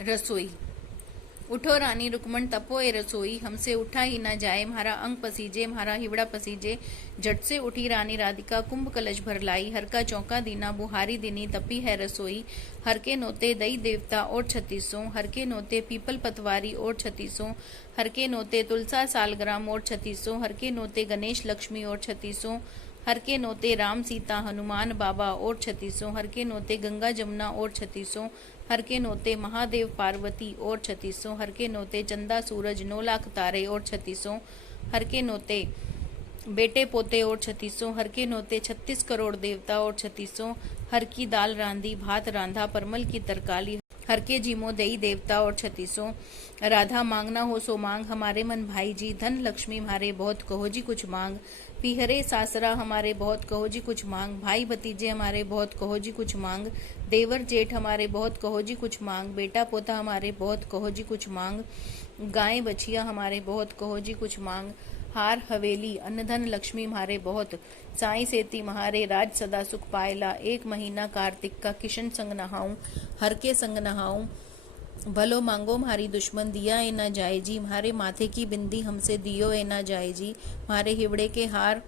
रसोई। उठो रानी रुक्मण तपोए रसोई, हमसे उठा ही ना जाए, म्हारा अंग पसीजे म्हारा हिवड़ा पसीजे। झट से उठी रानी राधिका कुंभ कलश भर लाई, हर का चौका दीना बुहारी दिनी तपी है रसोई। हर के नोते दई देवता और छत्तीसों, हर के नोते पीपल पतवारी और छत्तीसों, हर के नोते तुलसा सालग्राम और छत्तीसों, हर के नोते गणेश लक्ष्मी और छत्तीसों, हर के नोते राम सीता हनुमान बाबा और छत्तीसों, हर के नोते गंगा जमुना और छत्तीसों, हर के नोते महादेव पार्वती और छत्तीसों, हर के नोते चंदा सूरज 9 लाख तारे और छत्तीसों, हर के नोते बेटे पोते और छत्तीसों, हर के नोते 36 करोड़ देवता और छत्तीसों, हर की दाल रांधी भात रांधा परमल की तरकाली, हर के जीमो देई देवता और छत्तीसों। राधा मांगना हो सो मांग हमारे मन भाई जी, धन लक्ष्मी मारे बहुत कहो जी कुछ मांग। पीहरे सासरा हमारे बहुत कहो जी कुछ मांग, भाई भतीजे हमारे बहुत कहो जी कुछ मांग। देवर जेठ हमारे बहुत कहो जी कुछ मांग, बेटा पोता हमारे बहुत कहो जी कुछ मांग। गाय बछिया हमारे बहुत कहो जी कुछ मांग। हार हवेली अन्न धन लक्ष्मी म्हारे बहुत, साई सेती म्हारे राज सदा सुख पायला। 1 महीना कार्तिक का किशन संग नहाऊं, हर के संग नहाऊं। भलो मांगो म्हारी दुश्मन दिया ए ना जाए जी, म्हारे माथे की बिंदी हमसे दियो ए ना जाए जी। म्हारे हिवड़े के हार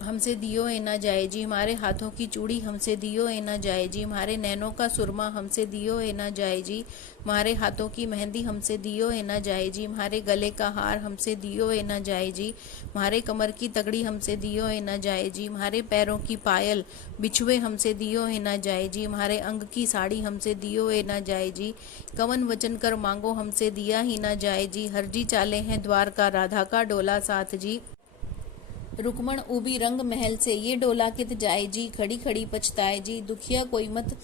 हमसे दियो ए ना जाए जी, हमारे हाथों की चूड़ी हमसे दियो ए ना जाए जी। हमारे नैनों का सुरमा हमसे दियो ए ना जाए जी, हमारे हाथों की मेहंदी हमसे दियो ए ना जाए जी। हमारे गले का हार हमसे दियो ए ना जाए जी, हमारे कमर की तगड़ी हमसे दियो ए ना जाए जी। हमारे पैरों की पायल बिछुए हमसे दियो ए ना जाए जी, हमारे अंग की साड़ी हमसे दियो ए ना जाए जी। कवन वचन कर मांगो हमसे दिया ही ना जाए जी, हरजी चाले हैं द्वार का राधा का डोला साथ जी। रुक्मण ऊबी रंग महल से ये डोला कित जाए जी, खड़ी खड़ी पछताए जी। दुखिया कोई मत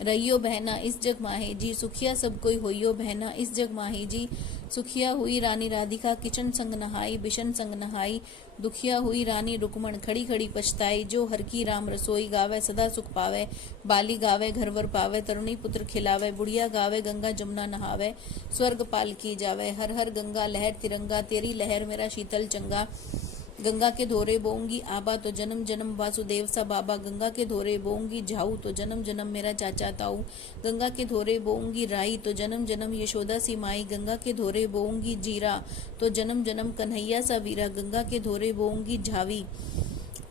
रहियो बहना इस जग माहे जी, सुखिया सब कोई होइयो बहना इस जग माहे जी। सुखिया हुई रानी राधिका किचन संग नहाई, बिशन संग नहाई। दुखिया हुई रानी रुक्मण खड़ी खड़ी पछताई, जो हर की राम रसोई गावे सदा सुख पावे। बाली गावे घरवर पावे, तरुणी पुत्र खिलावे। बुढ़िया गावे गंगा जमुना नहावे, स्वर्ग पाल की जावे। हर हर गंगा लहर तिरंगा, तेरी लहर मेरा शीतल चंगा। गंगा के धोरे बोऊंगी आबा तो जन्म जन्म वासुदेव सा बाबा। गंगा के धोरे बोऊंगी झाऊ तो जन्म जन्म मेरा चाचा ताऊ। गंगा के धोरे बोऊंगी राई तो जन्म जन्म यशोदा सी माई। गंगा के धोरे बोऊंगी जीरा तो जन्म जन्म कन्हैया सा वीरा। गंगा के धोरे बोऊंगी झावी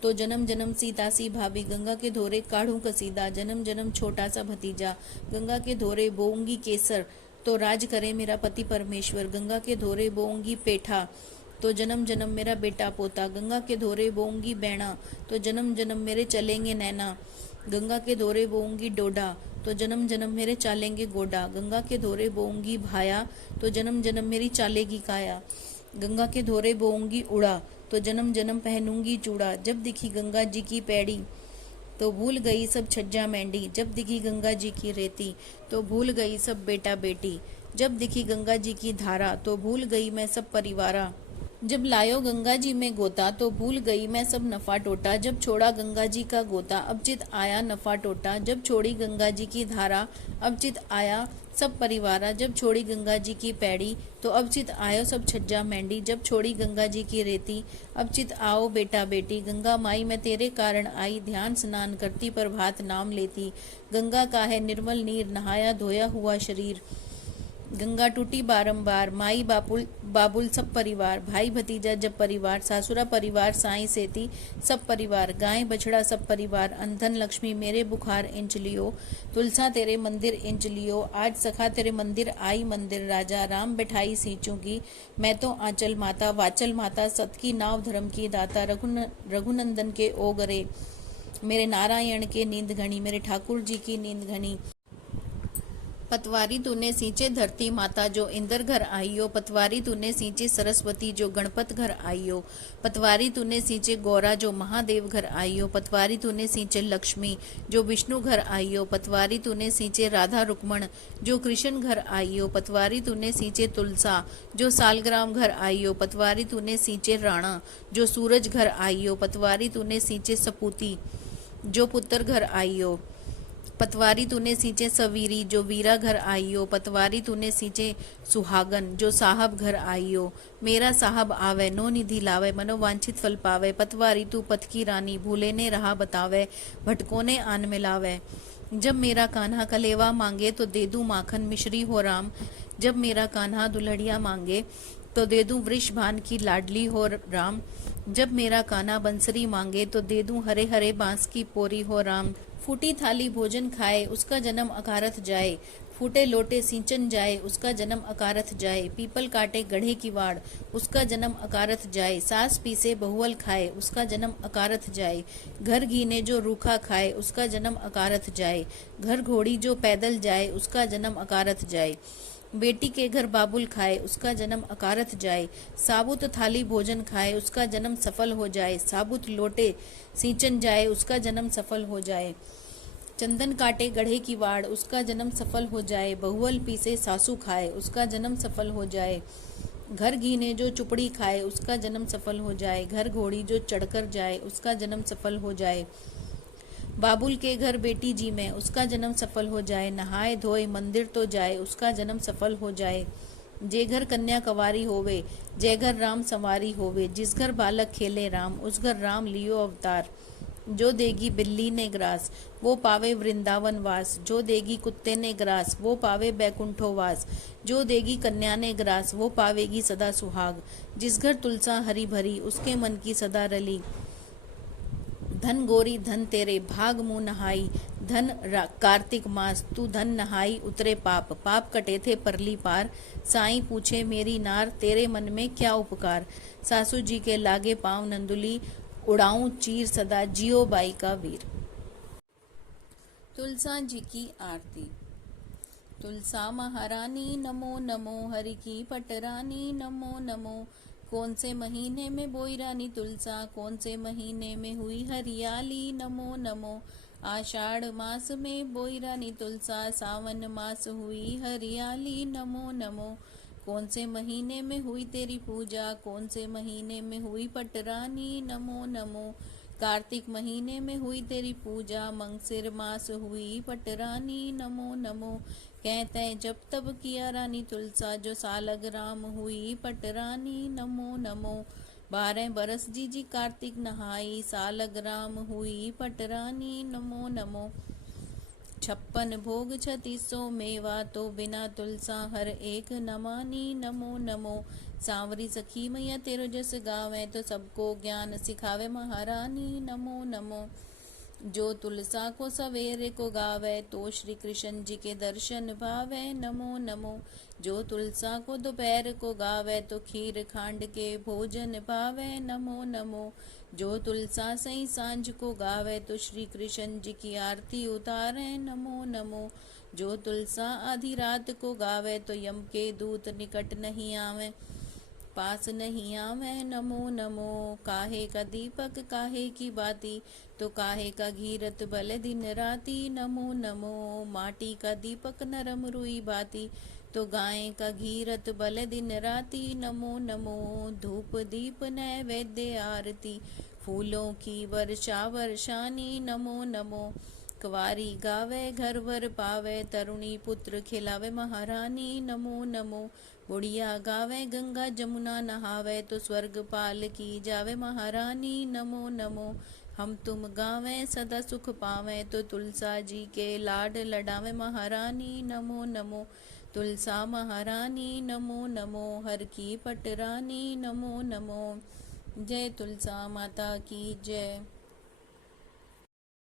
तो जन्म जन्म सीता सी भाभी। गंगा के धोरे काढ़ू कसीदा, जन्म जन्म छोटा सा भतीजा। गंगा के धोरे बोऊंगी केसर तो राज करे मेरा पति परमेश्वर। गंगा के धोरे बोऊंगी पेठा तो जन्म जन्म मेरा बेटा पोता। गंगा के धोरे बोऊंगी बैणा तो जन्म जन्म मेरे चलेंगे नैना। गंगा के धोरे बोऊंगी डोडा तो जन्म जन्म मेरे चालेंगे गोडा। गंगा के धोरे बोऊंगी भाया तो जन्म जन्म मेरी चालेगी काया। गंगा के धोरे बोऊंगी उड़ा तो जन्म जन्म पहनूंगी चूड़ा। जब दिखी गंगा जी की पैड़ी तो भूल गई सब छज्जा मेंढी। जब दिखी गंगा जी की रेती तो भूल गई सब बेटा बेटी। जब दिखी गंगा जी की धारा तो भूल गई मैं सब परिवारा। जब लायो गंगा जी में गोता तो भूल गई मैं सब नफा टोटा। जब छोड़ा गंगा जी का गोता अब चित आया नफा टोटा। जब छोड़ी गंगा जी की धारा अब चित आया सब परिवारा। जब छोड़ी गंगा जी की पैड़ी तो अब चित आयो सब छज्जा मेंढी। जब छोड़ी गंगा जी की रेती अब चित आओ बेटा बेटी। गंगा माई मैं तेरे कारण आई, ध्यान स्नान करती प्रभात नाम लेती। गंगा का है निर्मल नीर, नहाया धोया हुआ शरीर। गंगा टूटी बारंबार, माई बाबुल सब परिवार। भाई भतीजा जब परिवार, सासुरा परिवार साई सेती सब परिवार। गाय बछड़ा सब परिवार, अंधन लक्ष्मी मेरे बुखार इंच लियो। तुलसा तेरे मंदिर इंच लियो, आज सखा तेरे मंदिर आई मंदिर। राजा राम बैठाई सींचों की, मैं तो आंचल माता वाचल माता। सत की नाव धर्म की दाता, रघुनंदन के ओगरे। मेरे नारायण के नींद घनी, मेरे ठाकुर जी की नींद घनी। पतवारी तूने सींचे धरती माता जो इंद्र घर आईयो। पतवारी तूने सींचे सरस्वती जो गणपत घर आईयो। पतवारी तूने सींचे गौरा जो महादेव घर आईयो। पतवारी तूने सींचे लक्ष्मी जो विष्णु घर आईयो। पतवारी तूने सींचे राधा रुक्मण जो कृष्ण घर आईयो। पतवारी तूने सींचे तुलसा जो सालग्राम घर आईयो। पतवारी तूने सींचे राणा जो सूरज घर आईयो। पतवारी तूने सींचे सपूती जो पुत्र घर आईयो। पतवारी तूने सींचे सवीरी जो वीरा घर आईयो। पतवारी तूने सींचे सुहागन जो साहब घर आईयो। मेरा साहब आवे नो निधि लावे, मनोवांछित फल पावे। पतवारी तू पथ की रानी, भूले ने रहा बतावे, भटकों ने आन मिलावे। जब मेरा कान्हा कलेवा मांगे तो दे दूं माखन मिश्री हो राम। जब मेरा कान्हा दुल्हड़िया मांगे तो दे दूं वृषभान की लाडली हो राम। जब मेरा कान्हा बंसरी मांगे तो दे दूं हरे हरे बांस की पोरी हो राम। फूटी थाली भोजन खाए उसका जन्म अकारथ जाए। फूटे लोटे सिंचन जाए उसका जन्म अकारथ जाए। पीपल काटे गढ़े की वाड़ उसका जन्म अकारथ जाए। सास पीसे बहुअल खाए उसका जन्म अकारथ जाए। घर घीने जो रूखा खाए उसका जन्म अकारथ जाए। घर घोड़ी जो पैदल जाए उसका जन्म अकारथ जाए। बेटी के घर बाबुल खाए उसका जन्म अकारथ जाए। साबुत थाली भोजन खाए उसका जन्म सफल हो जाए। साबुत लोटे सिंचन जाए उसका जन्म सफल हो जाए। चंदन काटे गढ़े की वाड़ उसका जन्म सफल हो जाए। बहुअल पीसे सासू खाए उसका जन्म सफल हो जाए। घर घीने जो चुपड़ी खाए उसका जन्म सफल हो जाए। घर घोड़ी जो चढ़कर जाए उसका जन्म सफल हो जाए। बाबुल के घर बेटी जी में उसका जन्म सफल हो जाए। नहाए धोए मंदिर तो जाए उसका जन्म सफल हो जाए। जे घर कन्या कवारी होवे जय घर राम संवारी होवे। जिस घर बालक खेले राम उस घर राम लियो अवतार। जो देगी बिल्ली ने ग्रास वो पावे वृंदावन वास। जो देगी कुत्ते ने ग्रास वो पावे बैकुंठो वास। जो देगी कन्या ने ग्रास वो पावेगी सदा सुहाग। जिस घर तुलसा हरी भरी उसके मन की सदा रली। धन गोरी धन तेरे भाग मुंह नहाई। धन कार्तिक मास तू धन नहाई उतरे पाप। पाप कटे थे परली पार। साईं पूछे मेरी नार तेरे मन में क्या उपकार। सासू जी के लागे पाँव नंदुली उड़ाऊं चीर सदा जियो बाई का वीर। तुलसा जी की आरती। तुलसा महारानी नमो नमो। हरि की पटरानी नमो नमो। कौन से महीने में बोई रानी तुलसा कौन से महीने में हुई हरियाली नमो नमो। आषाढ़ मास में बोई रानी तुलसा सावन मास हुई हरियाली नमो नमो। कौन से महीने में हुई तेरी पूजा कौन से महीने में हुई पटरानी नमो नमो। कार्तिक महीने में हुई तेरी पूजा मंगसिर मास हुई पटरानी नमो नमो। कहते जब तब किया रानी तुलसा जो सालग राम हुई पटरानी नमो नमो। 12 बरस जी कार्तिक नहाई सालग राम हुई पटरानी नमो नमो। 56 भोग 3600 मेवा तो बिना तुलसा हर एक नमानी नमो नमो। सांवरी सखी मैया तेरो जस गावे तो सबको ज्ञान सिखावे महारानी नमो नमो। जो तुलसा को सवेरे को गावे तो श्री कृष्ण जी के दर्शन भावे नमो नमो। जो तुलसा को दोपहर को गावे तो खीर खांड के भोजन भावे नमो नमो। जो तुलसा सही सांझ को गावे तो श्री कृष्ण जी की आरती उतारे नमो नमो। जो तुलसा आधी रात को गावे तो यम के दूत निकट नहीं आवे पास नहीं आवे नमो नमो। काहे का दीपक काहे की बाती तो काहे का घीरत भले दिन राती नमो नमो। माटी का दीपक नरम रुई बाती तो गाय का घीरत भले दिन राती नमो नमो। धूप दीप नैवेद्य आरती फूलों की वर्षा वर्षानी नमो नमो। कुंवारी गावे घर वर पावे तरुणी पुत्र खिलावे महारानी नमो नमो। बुढ़िया गावे गंगा जमुना नहावे तो स्वर्ग पाल की जावे महारानी नमो नमो। हम तुम गावे सदा सुख पावे तो तुलसा जी के लाड लडावे महारानी नमो नमो। तुलसा महारानी नमो नमो। हर की पटरानी नमो नमो। जय तुलसा माता की जय।